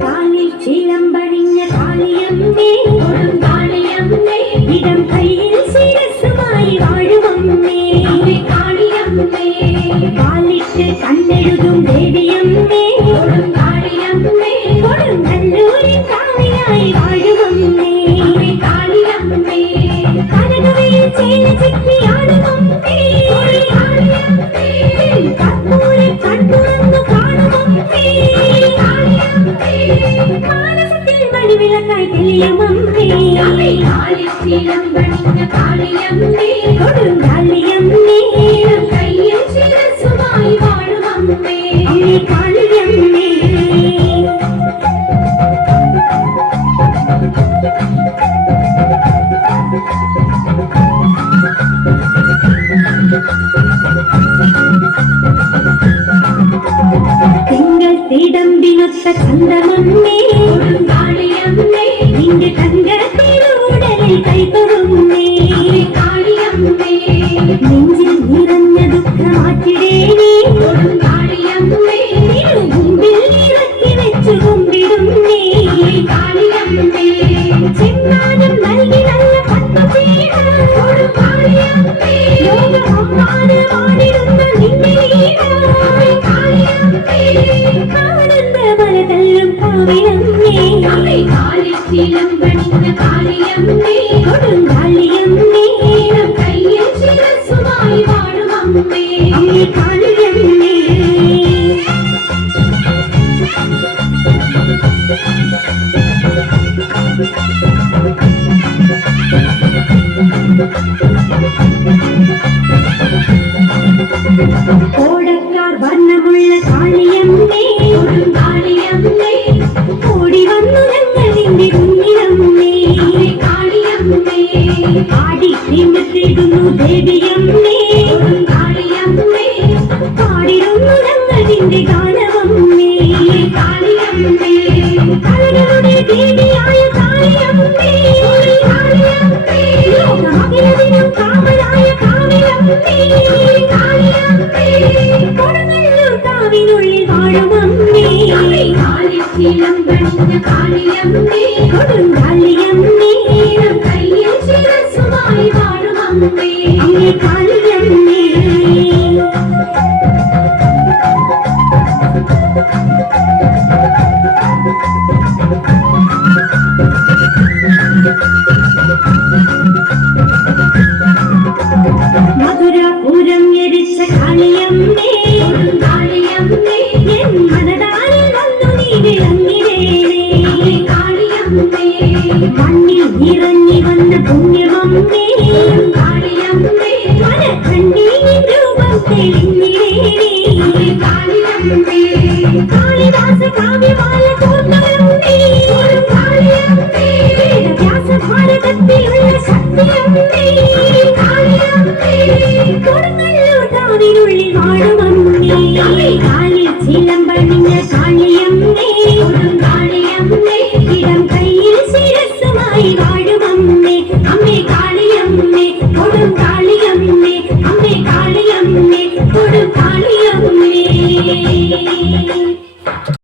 കാലിൽ ചിലമ്പണിഞ്ഞ കാളിയമ്മേ കൊടുങ്കാളിയമ്മേ ഇടം കയ്യിൽ ശിരസുമായി വാഴുമമ്മേ കാളിയമ്മേ കാലിട്ട് കണ്ണെഴുതും ദേവിയമ്മേ കൊടുങ്കാളിയമ്മേ കൊടുങ്ങല്ലൂരിൻ കാവിയായി വാഴുമമ്മേ കാളിയമ്മേ കനകവയിൽ ചേല ചിക്കിയാടുമമ്മേ കാളിയമ്മേ കർപ്പൂര കണ്ണുറന്നു കാണുമമ്മേ മാനസത്തിൽ മണിവിളക്കായി തെളിയമമ്മേ കാളിച്ചിലമ്പണിഞ്ഞ കാളിയമ്മേ കൊടുങ്കാളിയമ്മേ കയ്യിൽ ശിരസുമായി വാഴുമമ്മേ കാളിയമ്മേ തിങ്കൾ തിടമ്പിനൊത്ത ചന്ദ്രമമ്മേ കൊടുങ്കാളിയമ്മേ നിന്റെ തങ്കത്തിലൂടലിൽ കൈതൊഴുന്നേ കാളിയമ്മേ നെഞ്ചിൽ നിറഞ്ഞ ദുഃഖമാറ്റിടേനേ കൊടുങ്കാളിയമ്മേ മുമ്പിൽ ഇറക്കി വെച്ചു കുമ്പിടുന്നേ കാളിയമ്മേ ചെമ്മാനം നൽകി നല്ല പത്തു ചെയ്ത കൊടുങ്കാളിയമ്മേ ലോകമമ്മാന് വാണിടുന്ന നിന്നെ ആനന്ദമലതല്ലും കാവിലമ്മേ കാലിച്ചിലമ്പണിഞ്ഞ കാളിയമ്മേ കൊടുങ്കാളിയമ്മേ കയ്യിൽ ശിരസുമായി വാഴുമമ്മേ അമ്മേ കാളിയമ്മേ കോടക്കാർ വർണ്ണമുള്ള കാളിയമ്മേ കൊടുങ്കാളിയമ്മേ ഓടി വന്നു ഞങ്ങൾ നിന്റെ മുന്നിലമ്മേ കാളിയമ്മേ ആടി നിമിത്തിടുന്നു ദേവിയമ്മേ കൊടുങ്കാളിയമ്മേ പാടിടുന്നു ഞങ്ങൾ നിന്റെ ഗാനമമ്മേ കാളിയമ്മേ കലകളുടെ ദേവിയായ കാളിയമ്മേ കാളിയമ്മേ ലോകമകിലതിനും കാവലായ കാവിലമ്മേ കാളിയമ്മേ കൊടുങ്ങല്ലൂർ കാവിനുള്ളിൽ വാഴുമമ്മേ കാലിച്ചിലമ്പണിഞ്ഞ കാളിയമ്മേ കൊടുങ്കാളിയമ്മേ കയ്യിൽ ശിരസുമായി വാഴുമമ്മേ അമ്മേ കാളിയമ്മേ മധുരപുരം എരിച്ച കാളിയമ്മേ കൊടുങ്കാളിയമ്മേ എൻ മനതാരിൽ വന്നു നീ വിളങ്ങിടേനേ കാളിയമ്മേ മണ്ണിൽ ഇറങ്ങി വന്ന പുണ്യമമ്മേ